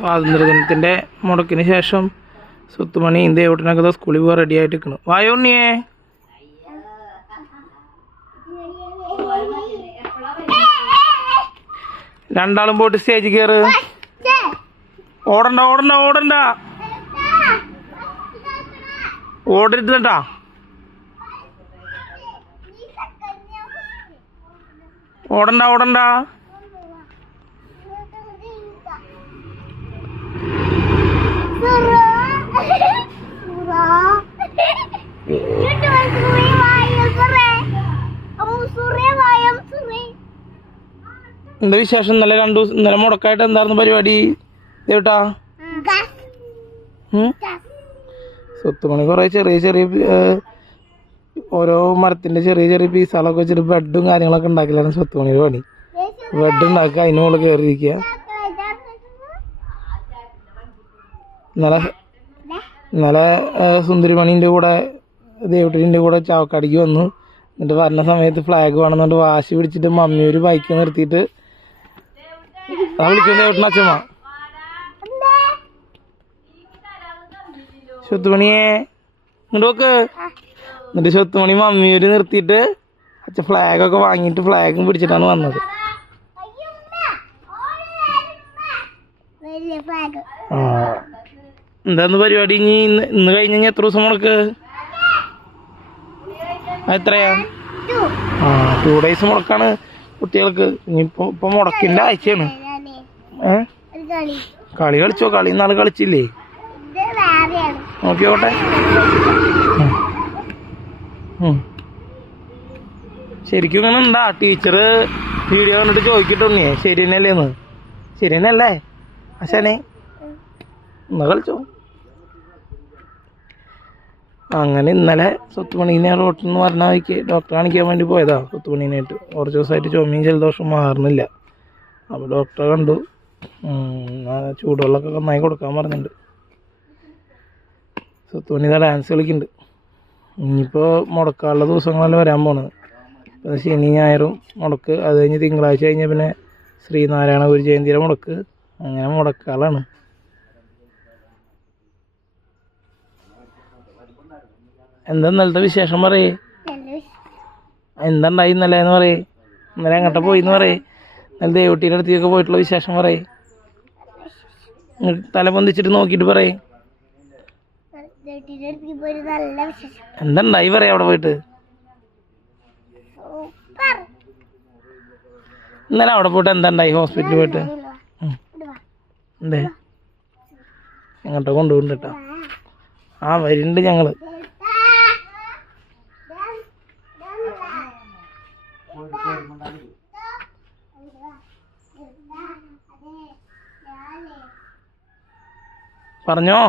സ്വാതന്ത്ര്യദിനത്തിന്റെ മുടക്കിന് ശേഷം സുത്തുമണി ദേവട്ടനൊക്കെ സ്കൂളിൽ പോകാൻ റെഡി ആയിട്ട് നിൽക്കണം വായോണ്ണിയേ രണ്ടാളും പോയിട്ട് സ്റ്റേജ് കയറ് ഓടണ്ട ഓടണ്ട ഓടണ്ട. ഓടരുതട്ടാ ഓടണ്ട ഓടണ്ട. എന്താ വിശേഷം? ഇന്നലെ രണ്ടു ദിവസം ഇന്നലെ മുടക്കായിട്ട് എന്തായിരുന്നു പരിപാടി? ദേവട്ടാ? സ്വത്ത് സ്വത്തുമണി കുറെ ചെറിയ ചെറിയ ഓരോ മരത്തിന്റെ ചെറിയ ചെറിയ പീസുകളൊക്കെ വെച്ചിട്ട് ബെഡും കാര്യങ്ങളൊക്കെ ഉണ്ടാക്കില്ലായിരുന്നു സ്വത്തുമണിയുടെ പണി. ബെഡ് ഉണ്ടാക്കുക അതിന് മുകളിൽ കയറിയിരിക്കുക. ഇന്നലെ ഇന്നലെ ഏർ, സുന്ദരിമണിന്റെ കൂടെ ദേവട്ടിന്റെ കൂടെ ചാവക്കാടിക്ക് വന്നു. എന്നിട്ട് വരുന്ന സമയത്ത് ഫ്ലാഗ് വേണമെന്നുണ്ട് വാശി പിടിച്ചിട്ട് മമ്മി ഒരു ബൈക്ക് നിർത്തിയിട്ട് വിളിക്കുന്ന ദേവട്ടിന് അച്ഛമ്മ. സ്വത്തുമണിയെ ഇങ്ങോട്ട് എന്നിട്ട് സ്വത്തുമണി മമ്മിയൂര് നിർത്തിയിട്ട് അച്ഛൻ ഫ്ലാഗ് ഒക്കെ വാങ്ങിയിട്ട് ഫ്ലാഗും പിടിച്ചിട്ടാണ് വന്നത്. എന്താന്ന് പരിപാടി? ഇനി ഇന്ന് ഇന്ന് കഴിഞ്ഞ ഇനി എത്ര ദിവസം മുടക്ക് എത്രയാ? ആ ടു ഡേയ്സ് മുടക്കാണ് കുട്ടികൾക്ക്. ഇനിയിപ്പോ ഇപ്പൊ മുടക്കിന്റെ ആഴ്ചയാണ്. ഏ? കളി. കളി കളിച്ചോ? കളി നാളെ കളിച്ചില്ലേ? നോക്കിയോട്ടെ. ശരിക്കും ഇങ്ങനെ ഉണ്ടാ. ടീച്ചറ് വീഡിയോ കണ്ടിട്ട് ചോദിക്കട്ടൊന്നേ ശരി തന്നെയല്ലേന്ന് ശരി തന്നെയല്ലേ? അശനെ എന്നാ കളിച്ചോ? അങ്ങനെ ഇന്നലെ സ്വത്തുമണീനെ റോട്ടിൽ നിന്ന് പറഞ്ഞ വഴിക്ക് ഡോക്ടറെ കാണിക്കാൻ വേണ്ടി പോയതാ. സ്വത്തുമണീനായിട്ട് കുറച്ച് ദിവസമായിട്ട് ചുമയും ജലദോഷം മാറുന്നില്ല. അപ്പോൾ ഡോക്ടറെ കണ്ടു. ചൂടുവെള്ളമൊക്കെ നന്നായി കൊടുക്കാൻ പറഞ്ഞിട്ടുണ്ട്. സ്വത്തുമണി ഡാൻസ് കളിക്കുന്നുണ്ട്. ഇനിയിപ്പോൾ മുടക്കാനുള്ള ദിവസങ്ങളല്ല വരാൻ പോണത്. അപ്പോൾ ശനി ഞായറും മുടക്ക്. അത് കഴിഞ്ഞ് തിങ്കളാഴ്ച കഴിഞ്ഞ പിന്നെ ശ്രീനാരായണ ഗുരു ജയന്തിയുടെ മുടക്ക്. അങ്ങനെ മുടക്കാളാണ്. എന്താ ഇന്നലത്തെ വിശേഷം പറയേ? എന്താ ഉണ്ടായി ഇന്നലെ എന്ന് പറയേ? ഇന്നലെ അങ്ങോട്ട് പോയി എന്ന് പറയേ? ഇന്നലെ ദേവട്ടീന്റെ അടുത്തേക്ക് പോയിട്ടുള്ള വിശേഷം പറയേ. തല പൊന്തിച്ചിട്ട് നോക്കിയിട്ട് പറയേ. എന്തണ്ടായി പറയാ അവിടെ പോയിട്ട്? ഇന്നലെ അവിടെ പോയിട്ട് എന്തണ്ടായി ഹോസ്പിറ്റലിൽ പോയിട്ട്. എന്തേ? എങ്ങോട്ടാ കൊണ്ടുപോകുന്നുണ്ട് കേട്ടോ. ആ വരുന്നുണ്ട് ഞങ്ങൾ. പറഞ്ഞോ?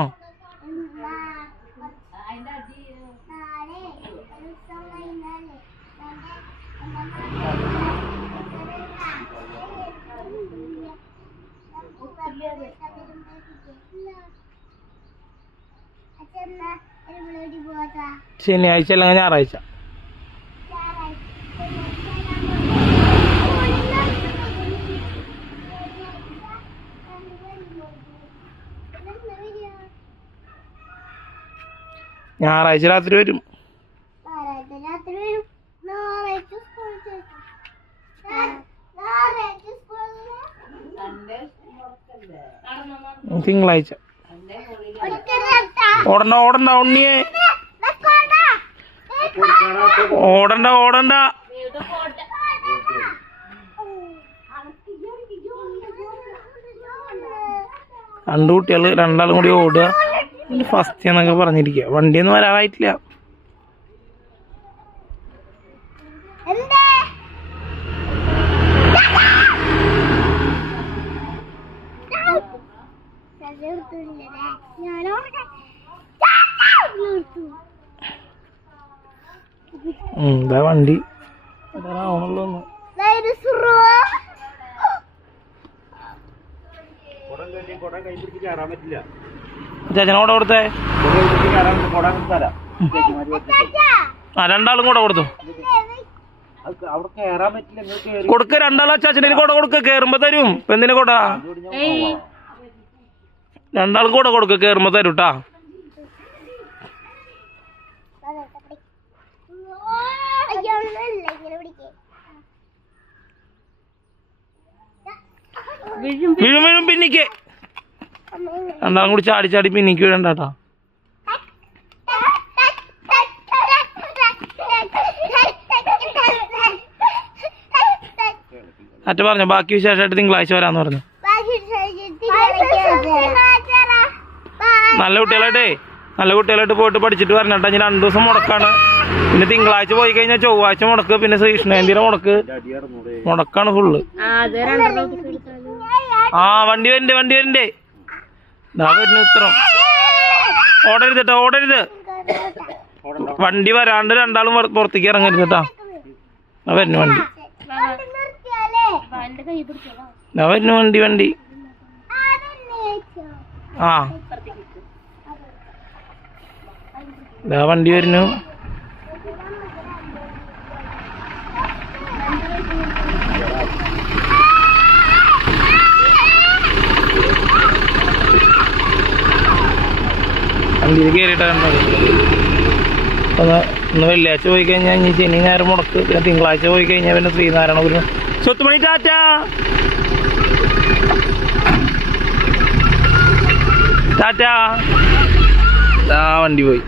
ശനിയാഴ്ച അല്ലെങ്കിൽ ഞായറാഴ്ച. ഞായറാഴ്ച രാത്രി വരും. തിങ്കളാഴ്ച. ഓടണ്ട ഓടണ്ട ഉണ്ണിയെ. ഓടണ്ട ഓടണ്ട. രണ്ട് കുട്ടികൾ രണ്ടാളും കൂടി ഓടുക. ഫസ്റ്റ് എന്നൊക്കെ പറഞ്ഞിരിക്കുക വണ്ടിയൊന്നും വരാറായിട്ടില്ല. എന്താ? ഉം, ഇതാ വണ്ടി. കയറാൻ ഒന്ന് ചേച്ചനോട് കൊടുത്തേ. ആ രണ്ടാളും കൂടെ കൊടുത്തു. കൊടുക്ക രണ്ടാളും അച്ചാച്ചനെ കൂടെ കൊടുക്ക. കേറുമ്പോ തരും. എന്തിനു കൂടാ? രണ്ടാളും കൂടെ കൊടുക്ക കേറുമ്പോ തരും കേട്ടാ വീഴും വീഴും പിന്നിക്ക്. രണ്ടാളും കൂടി ചാടി ചാടി പിന്നിക്ക് വീഴണ്ടാട്ടാ അറ്റ പറഞ്ഞു ബാക്കി വിശേഷമായിട്ട് തിങ്കളാഴ്ച വരാന്ന് പറഞ്ഞു. നല്ല കുട്ടികളായിട്ടേ നല്ല കുട്ടികളായിട്ട് പോയിട്ട് പഠിച്ചിട്ട് വരണം ഇനി രണ്ടു ദിവസം മുടക്കാണ്. പിന്നെ തിങ്കളാഴ്ച പോയി കഴിഞ്ഞാൽ ചൊവ്വാഴ്ച മുടക്ക് പിന്നെ ശ്രീകൃഷ്ണജയന്തിയുടെ മുടക്ക്. മുടക്കാണ് ഫുള്ള് ആ വണ്ടി വരണ്ടേ വണ്ടി വരണ്ടേ? ഉത്തരം. ഓടരുത് കേട്ടോ ഓടരുത്. വണ്ടി വരാണ്ട് രണ്ടാളും പുറ- പുറത്തേക്ക് ഇറങ്ങരുത് കേട്ടാ ആ വരുന്നു വണ്ടി. ആ വരുന്നു വണ്ടി വണ്ടി. ആ. വണ്ടി വരുന്നു. വണ്ടിയിൽ കയറിയിട്ടാണ് ഒന്ന് ഇന്ന് വെള്ളിയാഴ്ച പോയി കഴിഞ്ഞാൽ ഇനി ശനി ഞായർ മുടക്ക്. പിന്നെ തിങ്കളാഴ്ച പോയി കഴിഞ്ഞാൽ പിന്നെ ശ്രീനാരായണപുരം സ്വത്തുമണി ടാറ്റ! ടാറ്റ! ആ വണ്ടി പോയി.